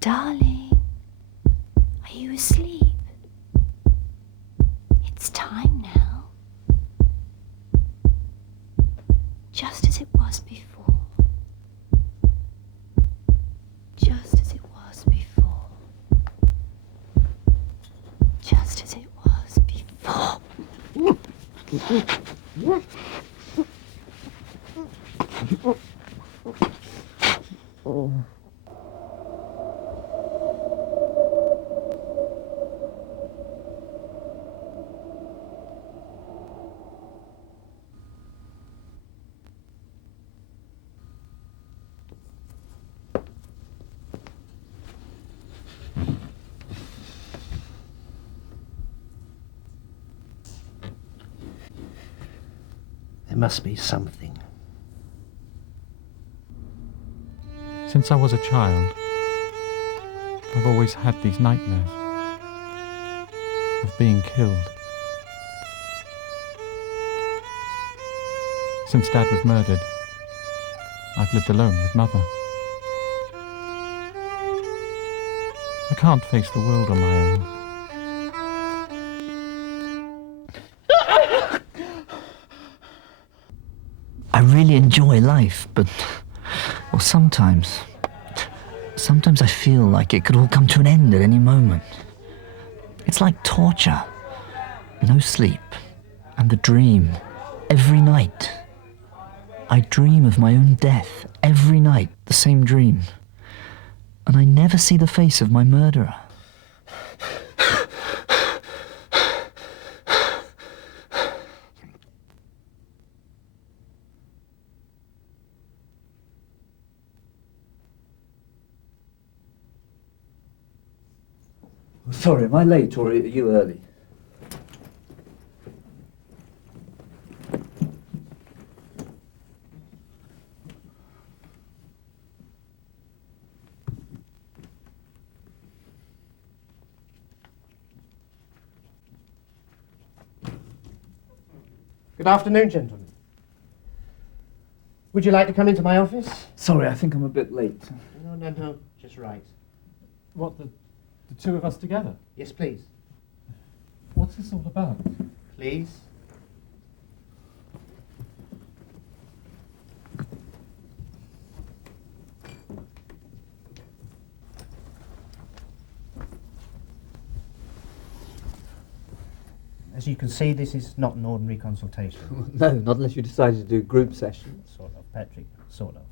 Darling, are you asleep? It's time now. Just as it was before. Just as it was before. Just as it was before. There must be something. Since I was a child, I've always had these nightmares of being killed. Since Dad was murdered, I've lived alone with Mother. I can't face the world on my own. I really enjoy life, but well, sometimes I feel like it could all come to an end at any moment. It's like torture. No sleep, and the dream, every night. I dream of my own death, every night, the same dream. And I never see the face of my murderer. Sorry, am I late or are you early? Good afternoon, gentlemen. Would you like to come into my office? Sorry, I think I'm a bit late. No, just right. What, the two of us together? Yes, please. What's this all about? Please. As you can see, this is not an ordinary consultation. No, not unless you decided to do group sessions. Sort of, Patrick, sort of.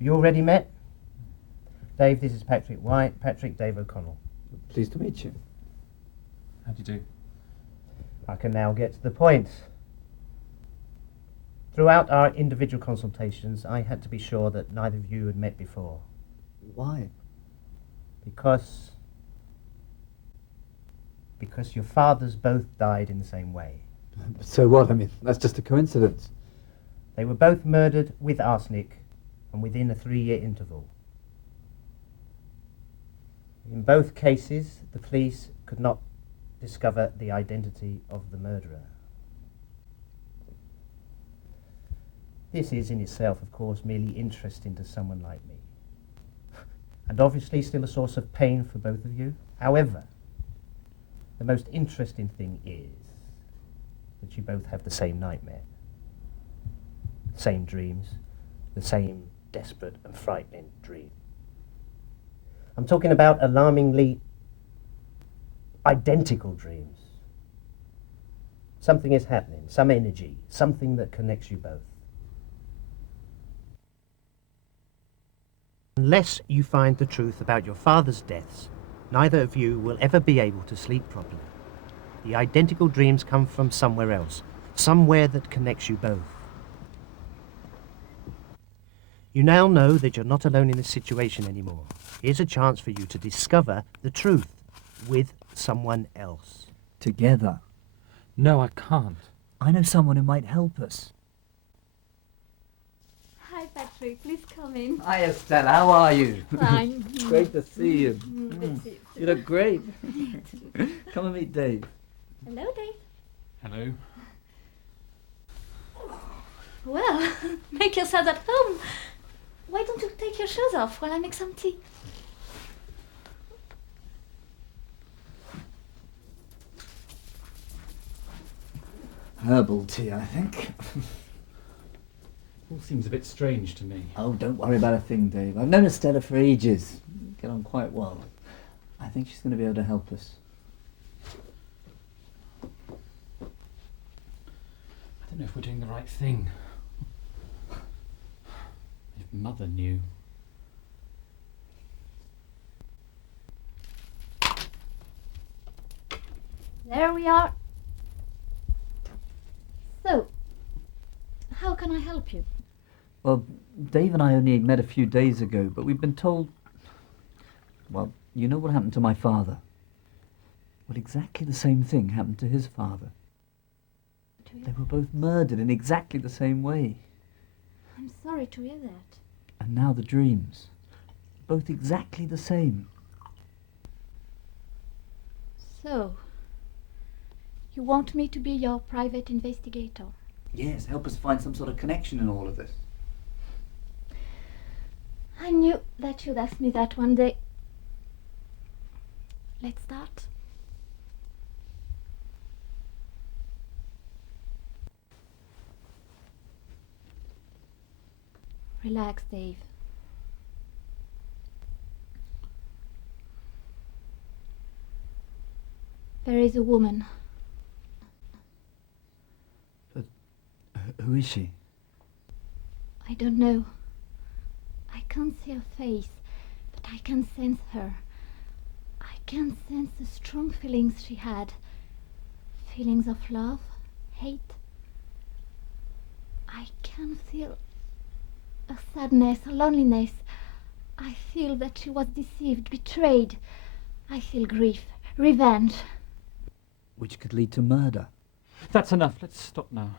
You already met? Dave, this is Patrick White. Patrick, Dave O'Connell. Pleased to meet you. How do you do? I can now get to the point. Throughout our individual consultations, I had to be sure that neither of you had met before. Why? Because your fathers both died in the same way. So what? I mean, that's just a coincidence. They were both murdered with arsenic and within a 3-year interval. In both cases, the police could not discover the identity of the murderer. This is in itself, of course, merely interesting to someone like me. And obviously still a source of pain for both of you. However, the most interesting thing is that you both have the same nightmare, same dreams, the same desperate and frightening dream. I'm talking about alarmingly identical dreams. Something is happening, some energy, something that connects you both. Unless you find the truth about your father's deaths, neither of you will ever be able to sleep properly. The identical dreams come from somewhere else, somewhere that connects you both. You now know that you're not alone in this situation anymore. Here's a chance for you to discover the truth with someone else. Together. No, I can't. I know someone who might help us. Hi, Patrick. Please come in. Hi, Estelle. How are you? Fine. Great to see you. Good to see you. You look great. Come and meet Dave. Hello, Dave. Hello. Well, make yourselves at home. Why don't you take your shoes off while I make some tea? Herbal tea, I think. All seems a bit strange to me. Oh, don't worry about a thing, Dave. I've known Estella for ages. Get on quite well. I think she's going to be able to help us. I don't know if we're doing the right thing. If Mother knew. There we are. So, how can I help you? Well, Dave and I only met a few days ago, but we've been told... Well, you know what happened to my father? Well, exactly the same thing happened to his father. They were both murdered in exactly the same way. I'm sorry to hear that. And now the dreams. Both exactly the same. So, you want me to be your private investigator? Yes, help us find some sort of connection in all of this. I knew that you'd ask me that one day. Let's start. Relax, Dave. There is a woman. But who is she? I don't know. I can't see her face, but I can sense her. I can sense the strong feelings she had. Feelings of love, hate. I can feel a sadness, a loneliness. I feel that she was deceived, betrayed. I feel grief, revenge. Which could lead to murder. That's enough. Let's stop now.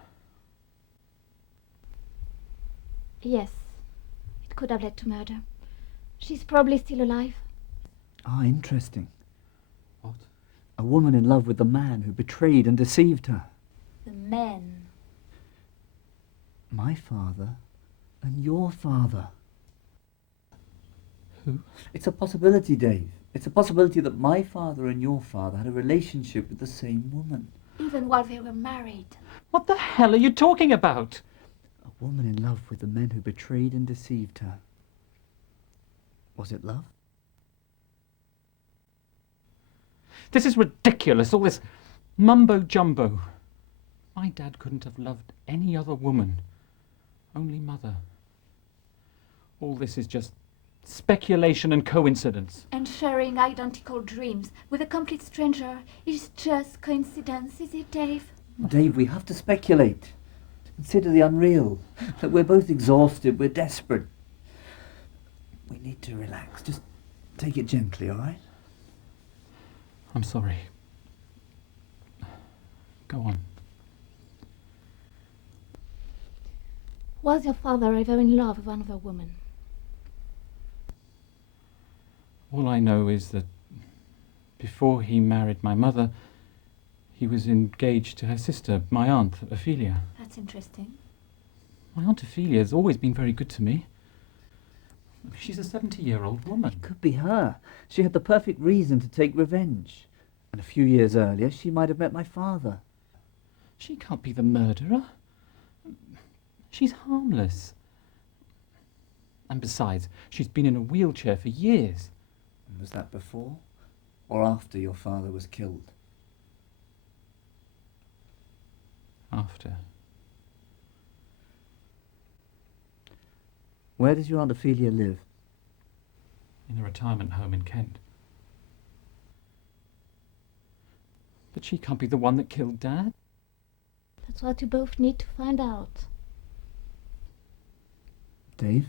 Yes, it could have led to murder. She's probably still alive. Ah, interesting. What? A woman in love with the man who betrayed and deceived her. The men. My father and your father. Who? It's a possibility, Dave. It's a possibility that my father and your father had a relationship with the same woman. Even while they were married. What the hell are you talking about? A woman in love with the men who betrayed and deceived her. Was it love? This is ridiculous, all this mumbo-jumbo. My dad couldn't have loved any other woman. Only Mother. All this is just speculation and coincidence. And sharing identical dreams with a complete stranger is just coincidence, is it, Dave? Dave, we have to speculate. To consider the unreal. That we're both exhausted, we're desperate. We need to relax. Just take it gently, all right? I'm sorry. Go on. Was your father ever in love with another woman? All I know is that before he married my mother, he was engaged to her sister, my aunt, Ophelia. That's interesting. My aunt Ophelia has always been very good to me. She's a 70-year-old woman. It could be her. She had the perfect reason to take revenge. And a few years earlier, she might have met my father. She can't be the murderer. She's harmless. And besides, she's been in a wheelchair for years. And was that before or after your father was killed? After. Where does your Aunt Ophelia live? In a retirement home in Kent. But she can't be the one that killed Dad. That's what you both need to find out. Dave?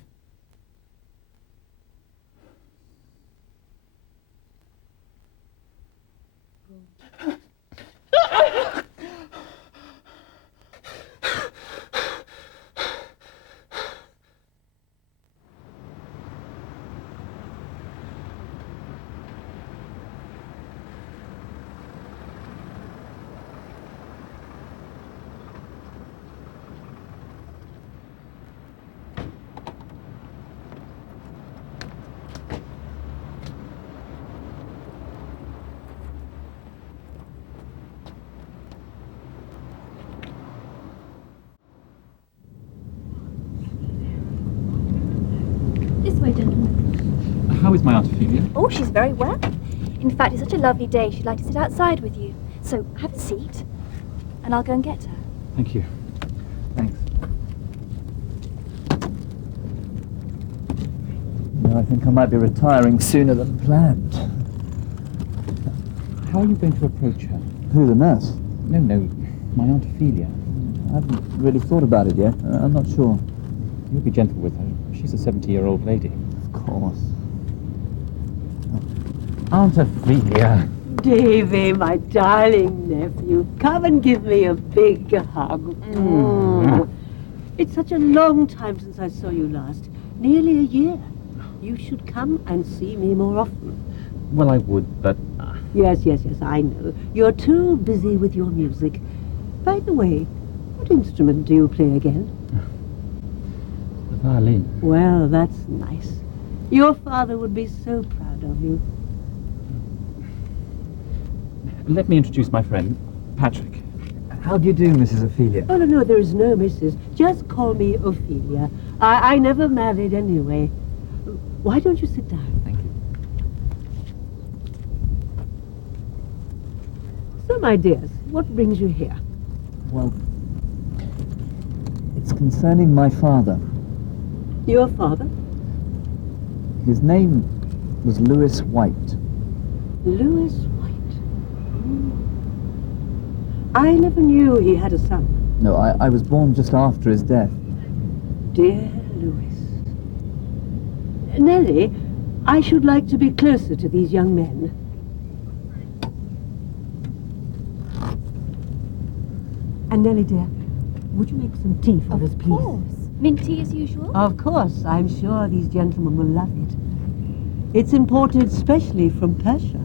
How is my Aunt Ophelia? Oh, she's very well. In fact, it's such a lovely day, she'd like to sit outside with you. So, have a seat, and I'll go and get her. Thank you. Thanks. No, I think I might be retiring sooner than planned. How are you going to approach her? Who, the nurse? No, my Aunt Ophelia. I haven't really thought about it yet. I'm not sure. You'll be gentle with her. She's a 70-year-old lady. Of course. Aunt Ophelia. Davy, my darling nephew, come and give me a big hug. Mm. It's such a long time since I saw you last. Nearly a year. You should come and see me more often. Well, I would, but... Yes, I know. You're too busy with your music. By the way, what instrument do you play again? The violin. Well, that's nice. Your father would be so proud of you. Let me introduce my friend, Patrick. How do you do, Mrs. Ophelia? Oh, no, there is no Mrs. Just call me Ophelia. I never married anyway. Why don't you sit down? Thank you. So, my dears, what brings you here? Well, it's concerning my father. Your father? His name was Lewis White. Lewis White. I never knew he had a son. No, I was born just after his death. Dear Lewis. Nellie, I should like to be closer to these young men. And Nellie, dear, would you make some tea for us, please? Of course. Mint tea as usual? Of course. I'm sure these gentlemen will love it. It's imported specially from Persia.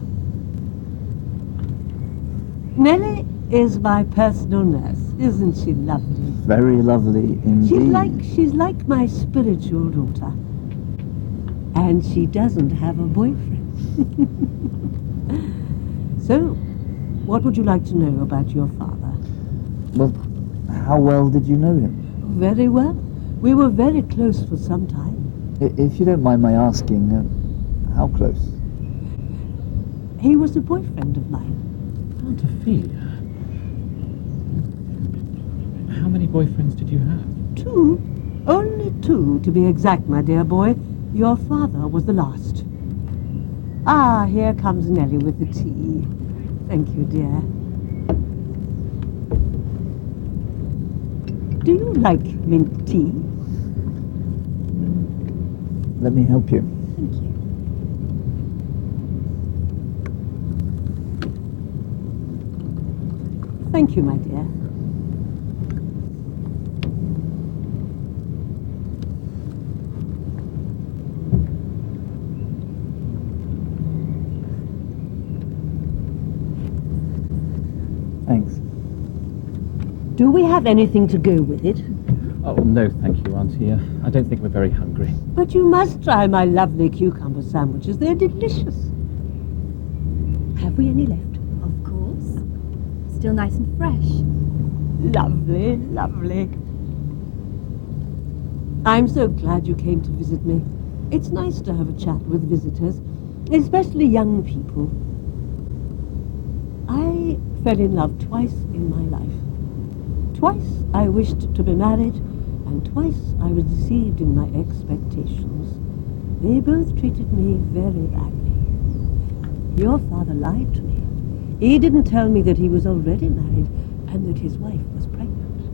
Nellie is my personal nurse. Isn't she lovely? Very lovely indeed. She's like my spiritual daughter. And she doesn't have a boyfriend. So, what would you like to know about your father? Well, how well did you know him? Very well. We were very close for some time. If you don't mind my asking, how close? He was a boyfriend of mine. Aunt Ophelia. How many boyfriends did you have? 2. Only 2, to be exact, my dear boy. Your father was the last. Ah, here comes Nellie with the tea. Thank you, dear. Do you like mint tea? Let me help you. Thank you. Thank you, my dear. Thanks. Do we have anything to go with it? Oh, no, thank you, Auntie. I don't think we're very hungry. But you must try my lovely cucumber sandwiches. They're delicious. Have we any left? Of course. Still nice and fresh. Lovely, lovely. I'm so glad you came to visit me. It's nice to have a chat with visitors, especially young people. I fell in love twice in my life. Twice I wished to be married, and twice I was deceived in my expectations. They both treated me very badly. Your father lied to me. He didn't tell me that he was already married and that his wife was pregnant.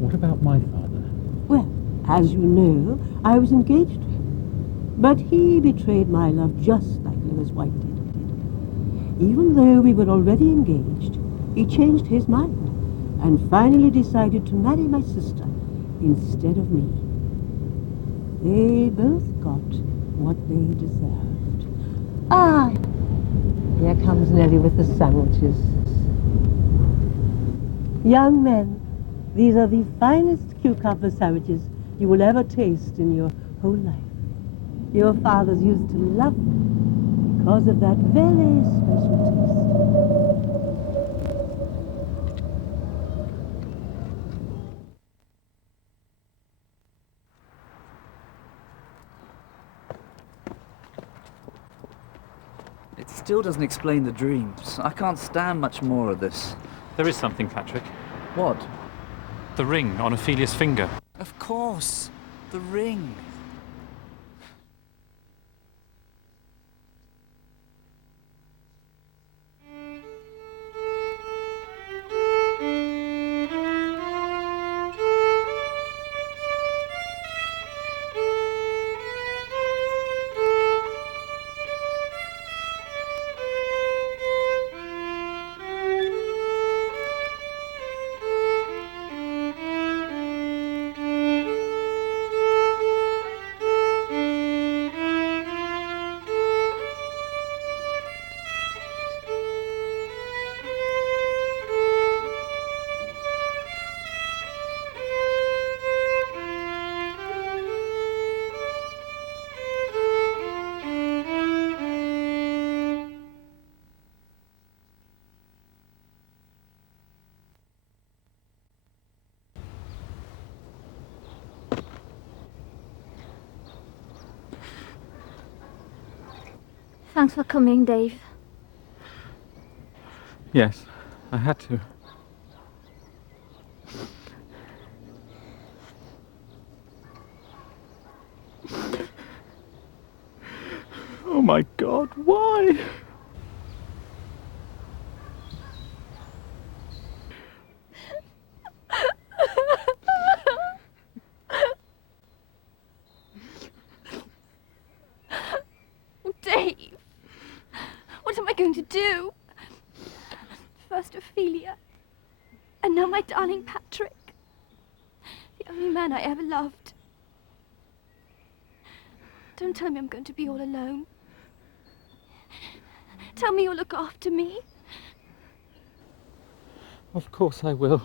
What about my father? Well, as you know, I was engaged to him. But he betrayed my love just like Lewis White did. Even though we were already engaged, he changed his mind and finally decided to marry my sister instead of me. They both got what they deserved. Ah, here comes Nellie with the sandwiches. Young men, these are the finest cucumber sandwiches you will ever taste in your whole life. Your fathers used to love them because of that very special taste. still doesn't explain the dreams. I can't stand much more of this. There is something, Patrick. What? The ring on Ophelia's finger. Of course. The ring. Thanks for coming, Dave. Yes, I had to. Oh my God, why? Dave! What am I going to do? First Ophelia, and now my darling Patrick. The only man I ever loved. Don't tell me I'm going to be all alone. Tell me you'll look after me. Of course I will.